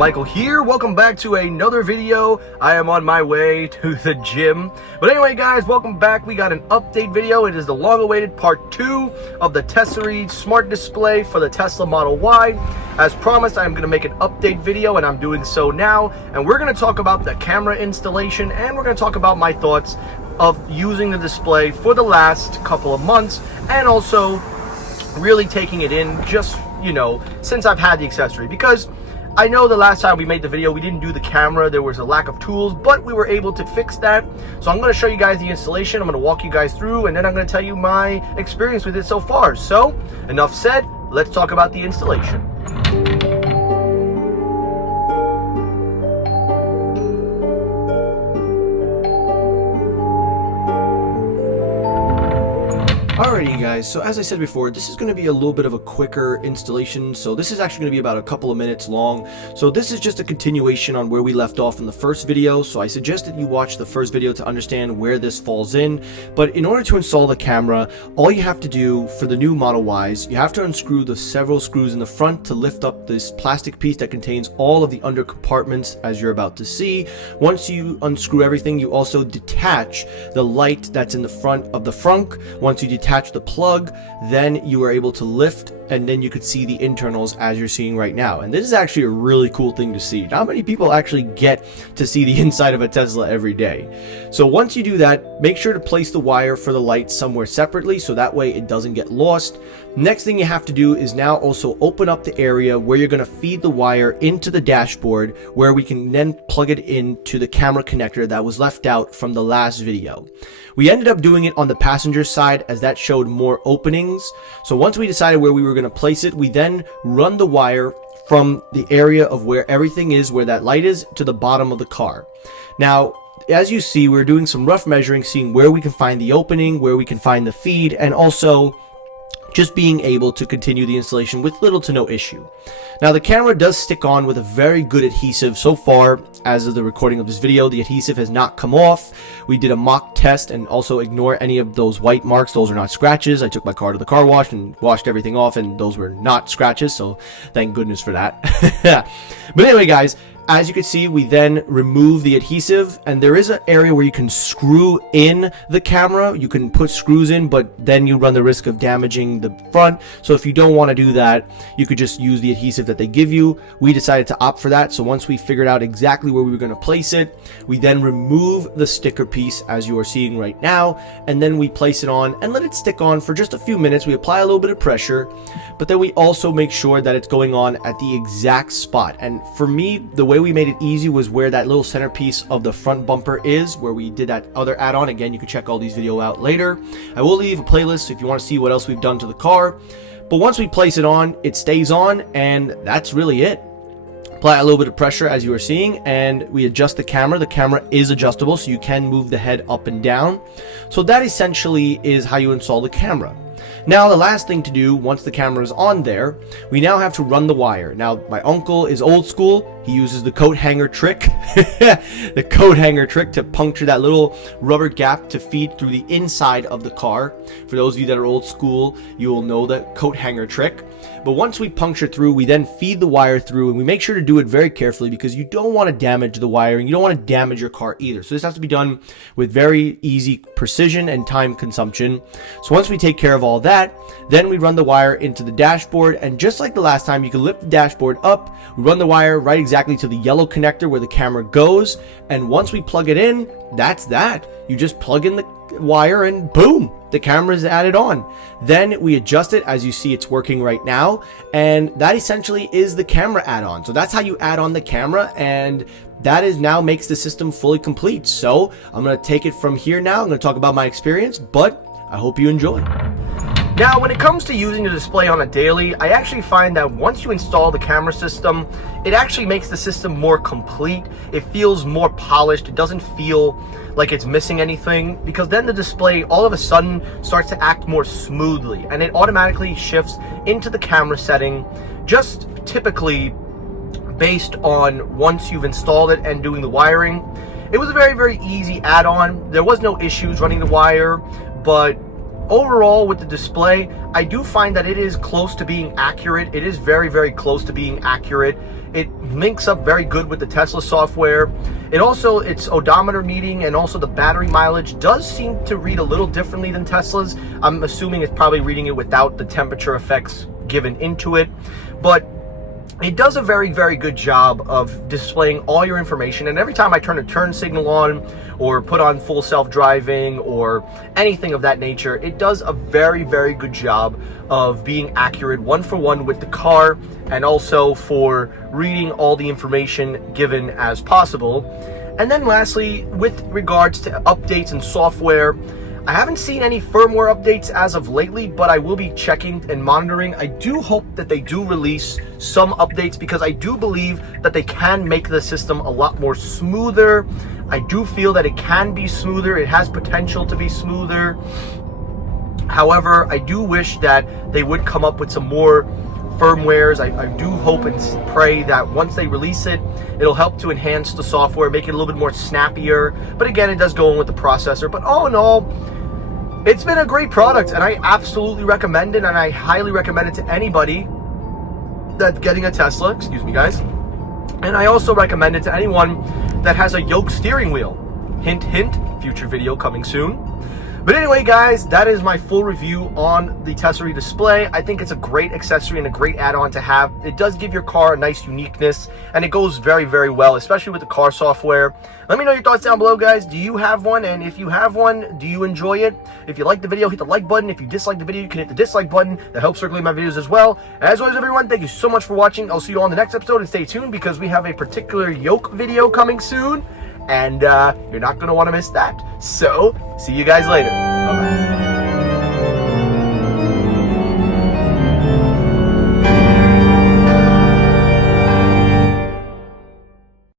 Michael here. Welcome back to another video. I am on my way to the gym. But anyway, guys, welcome back. We got an update video. It is the long-awaited part 2 of the TESERY smart display for the Tesla Model Y. As promised, I'm going to make an update video, and I'm doing so now. And we're going to talk about the camera installation, and we're going to talk about my thoughts of using the display for the last couple of months, and also really taking it in just, you know, since I've had the accessory. Because I know the last time we made the video, we didn't do the camera. There was a lack of tools, but we were able to fix that. So I'm going to show you guys the installation. I'm going to walk you guys through, and then I'm going to tell you my experience with it so far. So enough said, let's talk about the installation. Alrighty guys, so as I said before, this is going to be a little bit of a quicker installation. So this is actually going to be about a couple of minutes long. So this is just a continuation on where we left off in the first video. So I suggest that you watch the first video to understand where this falls in. But in order to install the camera, all you have to do for the new Model Ys, you have to unscrew the several screws in the front to lift up this plastic piece that contains all of the under compartments, as you're about to see. Once you unscrew everything, you also detach the light that's in the front of the frunk. Once you detach the plug, then you are able to lift, and then you could see the internals as you're seeing right now. And this is actually a really cool thing to see. Not many people actually get to see the inside of a Tesla every day. So once you do that, make sure to place the wire for the light somewhere separately so that way it doesn't get lost. Next thing you have to do is now also open up the area where you're going to feed the wire into the dashboard, where we can then plug it into the camera connector that was left out from the last video. We ended up doing it on the passenger side as that showed more openings. So once we decided where we were going to place it, we then run the wire from the area of where everything is, where that light is, to the bottom of the car. Now, as you see, we're doing some rough measuring, seeing where we can find the opening, where we can find the feed, and also just being able to continue the installation with little to no issue. Now, the camera does stick on with a very good adhesive. So far, as of the recording of this video, the adhesive has not come off. We did a mock test, and also ignore any of those white marks. Those are not scratches. I took my car to the car wash and washed everything off, and those were not scratches, so thank goodness for that. But anyway, guys, as you can see, we then remove the adhesive, and there is an area where you can screw in the camera. You can put screws in, but then you run the risk of damaging the front. So if you don't want to do that, you could just use the adhesive that they give you. We decided to opt for that. So once we figured out exactly where we were going to place it, we then remove the sticker piece, as you are seeing right now, and then we place it on and let it stick on for just a few minutes. We apply a little bit of pressure, but then we also make sure that it's going on at the exact spot. And for me, the way we made it easy was where that little centerpiece of the front bumper is, where we did that other add-on. Again, you can check all these videos out later. I will leave a playlist if you want to see what else we've done to the car. But once we place it on, it stays on, and that's really it. Apply a little bit of pressure, as you are seeing, and we adjust the camera. The camera is adjustable, so you can move the head up and down. So that essentially is how you install the camera. Now, the last thing to do once the camera is on there, we now have to run the wire. Now, my uncle is old school. He uses the coat hanger trick, the coat hanger trick to puncture that little rubber gap to feed through the inside of the car. For those of you that are old school, you will know the coat hanger trick. But once we puncture through, we then feed the wire through, and we make sure to do it very carefully because you don't want to damage the wiring. You don't want to damage your car either. So this has to be done with very easy precision and time consumption. So once we take care of all that, then we run the wire into the dashboard, and just like the last time, you can lift the dashboard up. We run the wire right exactly to the yellow connector where the camera goes, and once we plug it in, that's that. You just plug in the wire and boom, the camera is added on. Then we adjust it. As you see, it's working right now, and that essentially is the camera add-on. So that's how you add on the camera, and that is now makes the system fully complete. So I'm going to take it from here now. I'm going to talk about my experience, but I hope you enjoy. Now, when it comes to using the display on a daily, I actually find that once you install the camera system, it actually makes the system more complete. It feels more polished. It doesn't feel like it's missing anything, because then the display all of a sudden starts to act more smoothly, and it automatically shifts into the camera setting, just typically based on once you've installed it and doing the wiring. It was a very, very easy add-on. There was no issues running the wire, but overall with the display, I do find that it is close to being accurate. It is very, very close to being accurate. It links up very good with the Tesla software. It also, its odometer reading and also the battery mileage does seem to read a little differently than Tesla's. I'm assuming it's probably reading it without the temperature effects given into it. But it does a very, very good job of displaying all your information. And every time I turn a turn signal on or put on full self-driving or anything of that nature, it does a very, very good job of being accurate one for one with the car, and also for reading all the information given as possible. And then lastly, with regards to updates and software, I haven't seen any firmware updates as of lately, but I will be checking and monitoring. I do hope that they do release some updates, because I do believe that they can make the system a lot more smoother. I do feel that it can be smoother. It has potential to be smoother. However, I do wish that they would come up with some more firmwares. I do hope and pray that once they release it, it'll help to enhance the software, make it a little bit more snappier. But again, it does go in with the processor. But all in all, it's been a great product, and I absolutely recommend it, and I highly recommend it to anybody that's getting a Tesla. Excuse me, guys. And I also recommend it to anyone that has a yoke steering wheel. Hint, hint, future video coming soon. But anyway, guys, that is my full review on the TESERY display. I think it's a great accessory and a great add-on to have. It does give your car a nice uniqueness, and it goes very, very well, especially with the car software. Let me know your thoughts down below, guys. Do you have one? And if you have one, do you enjoy it? If you like the video, hit the like button. If you dislike the video, you can hit the dislike button. That helps circulate my videos as well. As always, everyone, thank you so much for watching. I'll see you on the next episode, and stay tuned, because we have a particular yoke video coming soon, and you're not going to want to miss that. So, see you guys later. Bye-bye.